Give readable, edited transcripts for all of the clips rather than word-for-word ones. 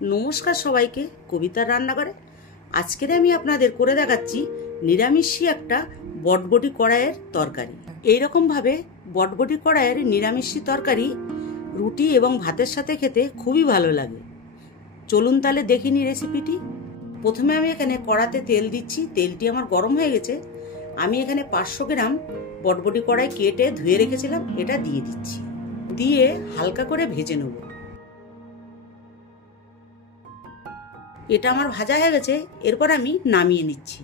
নমস্কার সবাইকে, কবিতার রান্নাঘরে। আজকের আমি আপনাদের করে দেখাচ্ছি নিরামিষী একটা বটবটি কড়াইয়ের তরকারি। এইরকম ভাবে বটবটি কড়াইয়ের নিরামিষী তরকারি রুটি এবং ভাতের সাথে খেতে খুবই ভালো লাগে। চলুন তাহলে দেখিনি রেসিপিটি। প্রথমে আমি এখানে কড়াতে তেল দিচ্ছি। তেলটি আমার গরম হয়ে গেছে। আমি এখানে 500 গ্রাম বটবটি কড়াই কেটে ধুয়ে রেখেছিলাম, এটা দিয়ে দিচ্ছি। দিয়ে হালকা করে ভেজে নেব। এটা আমার ভাজা হয়ে গেছে। এরপর আমি নামিয়ে নিচ্ছি।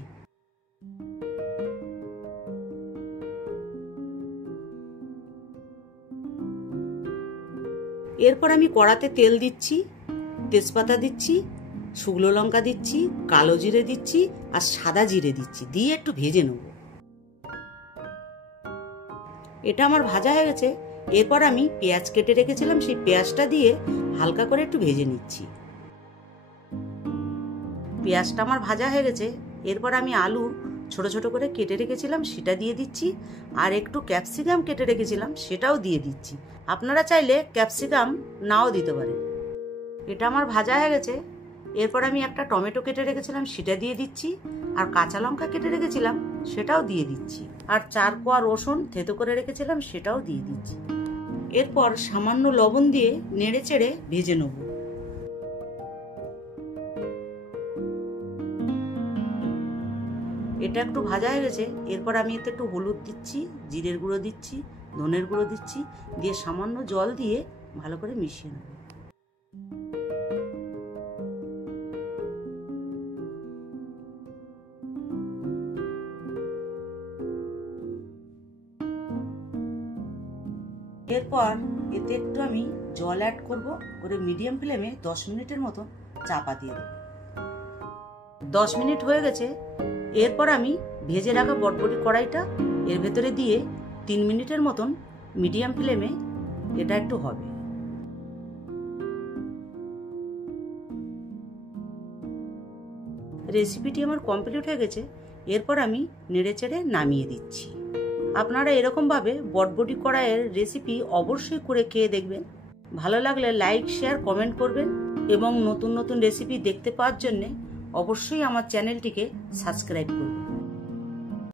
এরপর আমি কড়াতে তেল দিচ্ছি, তেজপাতা দিচ্ছি, শুকনো লঙ্কা দিচ্ছি, কালো জিরে দিচ্ছি আর সাদা জিরে দিচ্ছি, দিয়ে একটু ভেজে নেব। এটা আমার ভাজা হয়ে গেছে। এরপর আমি পেঁয়াজ কেটে রেখেছিলাম, সেই পেঁয়াজটা দিয়ে হালকা করে একটু ভেজে নিচ্ছি। পেঁয়াজটা আমার ভাজা হয়ে গেছে। এরপর আমি আলু ছোট ছোট করে কেটে রেখেছিলাম, সেটা দিয়ে দিচ্ছি। আর একটু ক্যাপসিকাম কেটে রেখেছিলাম, সেটাও দিয়ে দিচ্ছি। আপনারা চাইলে ক্যাপসিকাম নাও দিতে পারেন। এটা আমার ভাজা হয়ে গেছে। এরপর আমি একটা টমেটো কেটে রেখেছিলাম, সেটা দিয়ে দিচ্ছি। আর কাঁচা লঙ্কা কেটে রেখেছিলাম, সেটাও দিয়ে দিচ্ছি। আর 4 কোয়া রসুন থেতো করে রেখেছিলাম, সেটাও দিয়ে দিচ্ছি। এরপর সামান্য লবণ দিয়ে নেড়ে চেড়ে ভেজে নেব। এটা একটু ভাজা হয়ে গেছে। এরপর আমি এতে একটু হলুদ দিচ্ছি, জিরের গুঁড়ো দিচ্ছি, ধনের গুঁড়ো দিচ্ছি, দিয়ে সামান্য জল দিয়ে ভালো করে মিশিয়ে নেব। এরপর এতে একটু আমি জল অ্যাড করব করে মিডিয়াম ফ্লেমে 10 মিনিটের মতো চাপা দিয়ে দেবো। 10 মিনিট হয়ে গেছে। এরপর আমি ভেজে রাখা বটবটি কড়াইটা এর ভেতরে দিয়ে 3 মিনিটের মতন মিডিয়াম ফ্লেমে এটা একটু হবে। রেসিপিটি আমার কমপ্লিট হয়ে গেছে। এরপর আমি নেড়েচেড়ে নামিয়ে দিচ্ছি। আপনারা এরকমভাবে বটবটি কড়াইয়ের রেসিপি অবশ্যই করে খেয়ে দেখবেন। ভালো লাগলে লাইক, শেয়ার, কমেন্ট করবেন এবং নতুন নতুন রেসিপি দেখতে পাওয়ার জন্য অবশ্যই আমার চ্যানেলটিকে সাবস্ক্রাইব করবেন।